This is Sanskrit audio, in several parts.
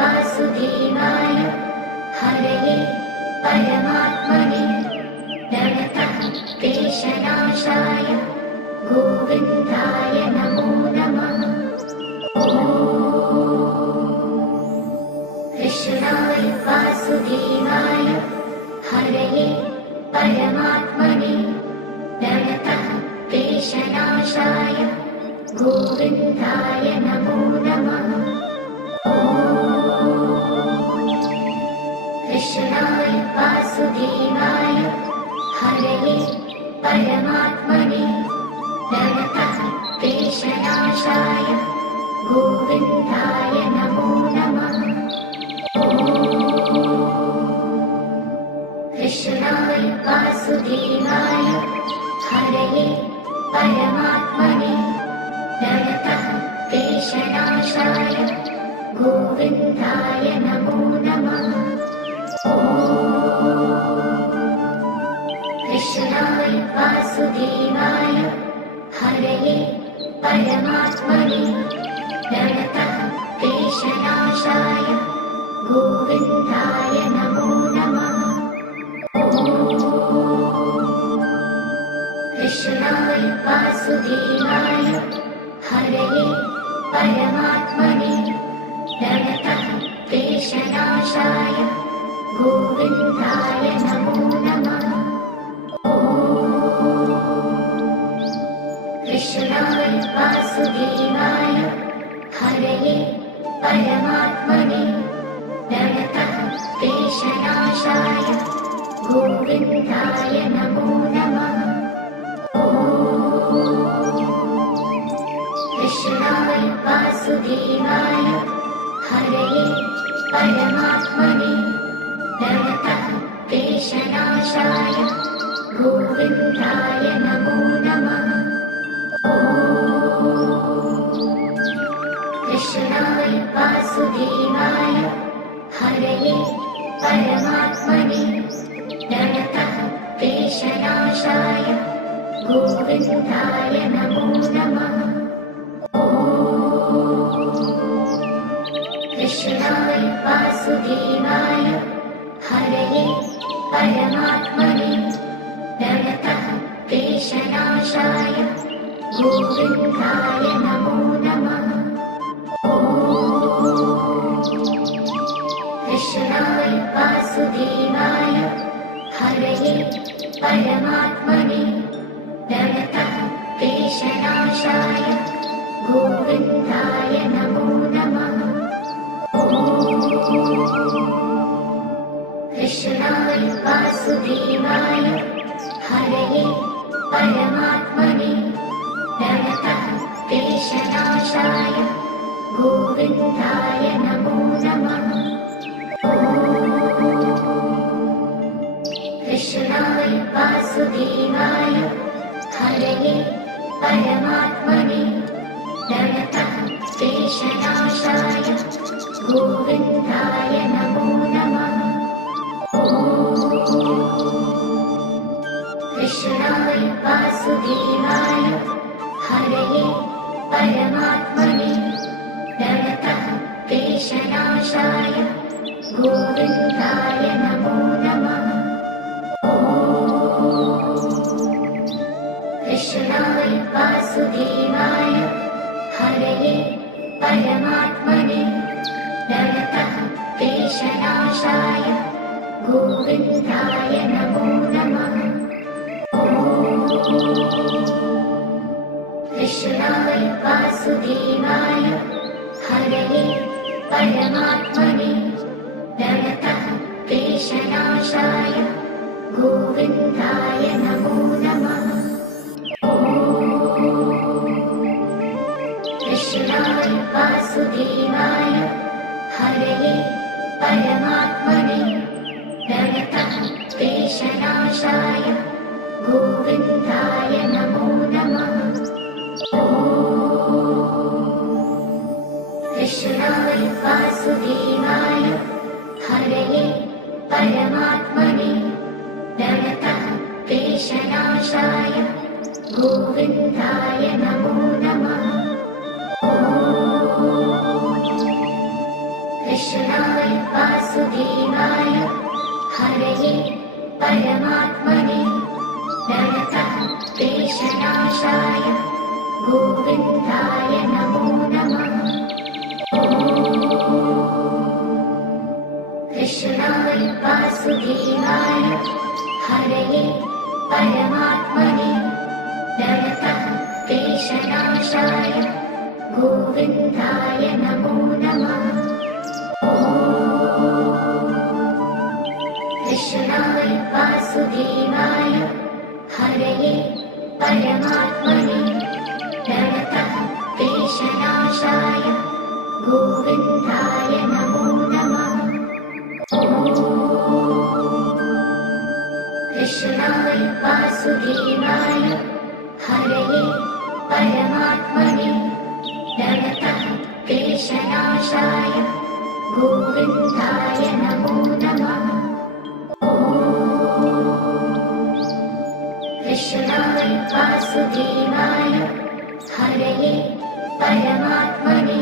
वासुदेवाय हरये परमात्मने प्रणतः क्लेशनाशाय गोविन्दाय नमो नमः। कृष्णाय वासुदेवाय हरये परमात्मने प्रणतः क्लेशनाशाय गोविन्दाय नमो नमः। कृष्णाय वासुदेवाय हरये परमात्मने प्रणतः क्लेशनाशाय गोविन्दाय नमो नमः। कृष्णाय वासुदेवाय हरये परमात्मने प्रणतः क्लेशनाशाय गोविन्दाय नमो नमः। कृष्णाय वासुदेवाय हरये परमात्मने प्रणतः क्लेशनाशाय गोविन्दाय नमो नमः। कृष्णाय वासुदेवाय हरये परमात्मने प्रणतः क्लेशनाशाय गोविन्दाय नमो नमः। कृष्णाय वासुदेवाय हरये परमात्मने प्रणतः क्लेशनाशाय गोविन्दाय नमो नमः। कृष्णाय वासुदेवाय हरये परमात्मने प्रणतः क्लेशनाशाय गोविन्दाय नमो नमः। कृष्णाय वासुदेवाय हरये परमात्मने प्रणतः क्लेशनाशाय गोविन्दाय नमो नमः। कृष्णाय वासुदेवाय हरये परमात्मने प्रणतः क्लेशनाशाय गोविन्दाय नमो नमः। कृष्णाय वासुदेवाय हरये परमात्मने प्रणतः क्लेशनाशाय गोविन्दाय नमो नमः। कृष्णाय वासुदेवाय हरये परमात्मने प्रणतः क्लेशनाशाय गोविन्दाय नमो नमः। कृष्णाय वासुदेवाय हरये परमात्मने प्रणतः क्लेशनाशाय गोविन्दाय नमो नमः। कृष्णाय वासुदेवाय हरये परमात्मने प्रणतः क्लेशनाशाय गोविन्दाय नमो नमः। कृष्णाय वासुदेवाय हरये परमात्मने प्रणतः क्लेशनाशाय गोविन्दाय नमो नमः। कृष्णाय वासुदेवाय हरये परमात्मने प्रणतः क्लेशनाशाय गोविन्दाय नमो नमः। कृष्णाय वासुदेवाय हरये परमात्मने प्रणतः क्लेशनाशाय गोविन्दाय नमो नमः। कृष्णाय वासुदेवाय हरये परमात्मने प्रणतः क्लेशनाशाय गोविन्दाय नमो नमः। कृष्णाय कृष्णवेङ्कटेशनाशाय गोविन्दाय नमो नमः। कृष्णाय वासुदेवाय हरये परमात्मने प्रणतः क्लेशनाशाय गोविन्दाय नमो नमः। कृष्णाय वासुदेवाय हरये परमात्मने प्रणतः क्लेशनाशाय गोविन्दाय नमो नमः। कृष्णाय वासुदेवाय हरये परमात्मने प्रणतः क्लेशनाशाय गोविन्दाय नमो नमः। कृष्णाय वासुदेवाय हरये परमात्मने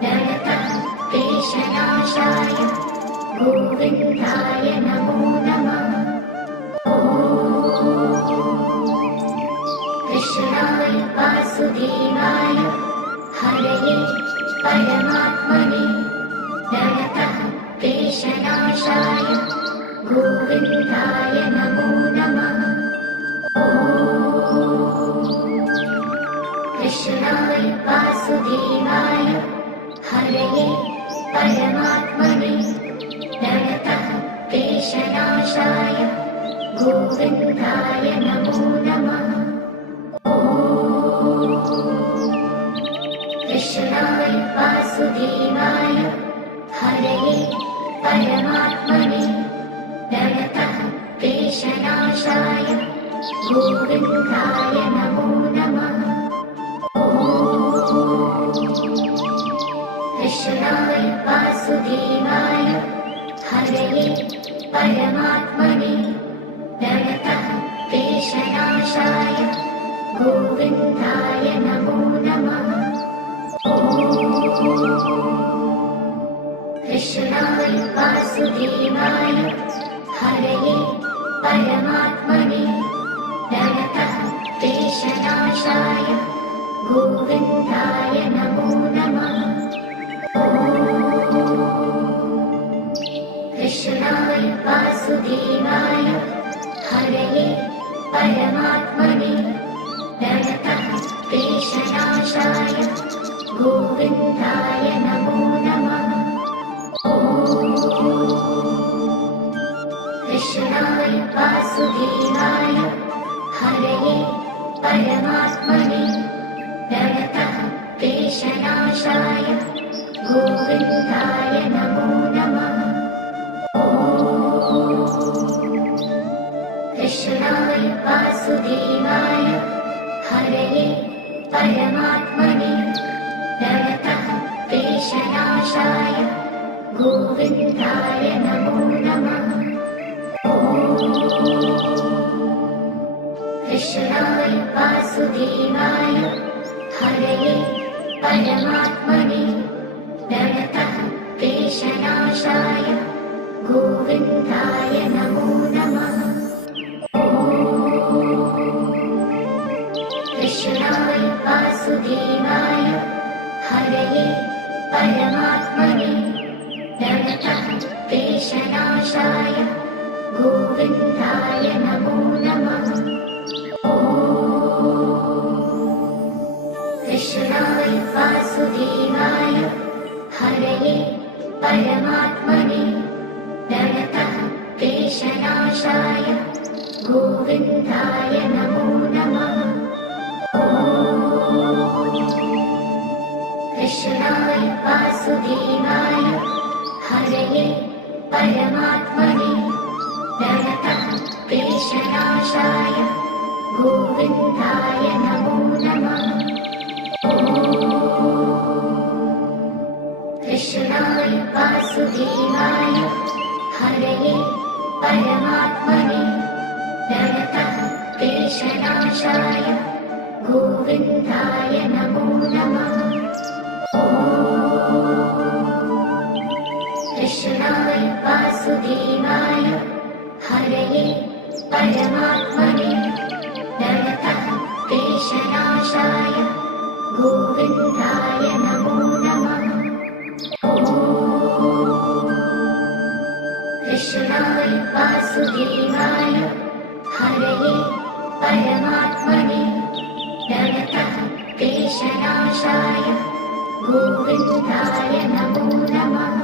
प्रणतः क्लेशनाशाय गोविन्दाय नमो नमः। कृष्णाय वासुदेवाय हरये परमात्मने प्रणतः क्लेशनाशाय गोविन्दाय नमो नमः। कृष्णाय वासुदेवाय हरये परमात्मने प्रणतः क्लेशनाशाय गोविन्दाय नमो नमः। कृष्णाय वासुदेवाय हरये परमात्मने प्रणतः क्लेशनाशाय गोविन्दाय नमो नमः। कृष्णाय वासुदेवाय हरये परमात्मने प्रणतः क्लेशनाशाय गोविन्दाय नमो नमः। कृष्णाय वासुदेवाय हरये परमात्मने प्रणतः क्लेशनाशाय गोविन्दाय नमो नमः। कृष्णाय वासुदेवाय हरये परमात्मने प्रणतः क्लेशनाशाय गोविन्दाय नमो नमः। कृष्णाय वासुदेवाय हरये परमात्मने प्रणतः क्लेशनाशाय गोविन्दाय नमो नमः। कृष्णाय वासुदेवाय हरये परमात्मने प्रणतः क्लेशनाशाय गोविन्दाय नमो नमः। कृष्णाय वासुदेवाय हरये परमात्मने प्रणतः क्लेशनाशाय गोविन्दाय नमो नमः। कृष्णाय वासुदेवाय हरये परमात्मने प्रणतः क्लेशनाशाय गोविन्दाय नमो नमः। कृष्णाय वासुदेवाय हरये परमात्मने प्रणतः क्लेशनाशाय गोविन्दाय नमो नमः। कृष्णाय वासुदेवाय हरये परमात्मने प्रणतः क्लेशनाशाय गोविन्दाय नमो नमः। कृष्णाय वासुदेवाय हरये परमात्मने प्रणतः क्लेशनाशाय गोविन्दाय नमो नमः। कृष्णाय वासुदेवाय हरये परमात्मने प्रणतः क्लेशनाशाय क्लेशनाशाय गोविन्दाय नमो नमः।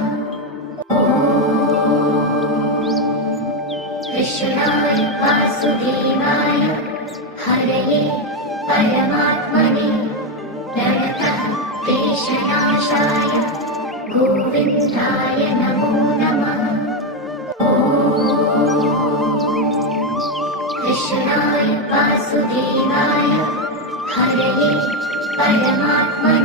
कृष्णाय वासुदेवाय हरये परमात्मने प्रणतः क्लेशनाशाय गोविन्दाय नमो नमः। कृष्णाय वासुदेवाय हरये परमात्मने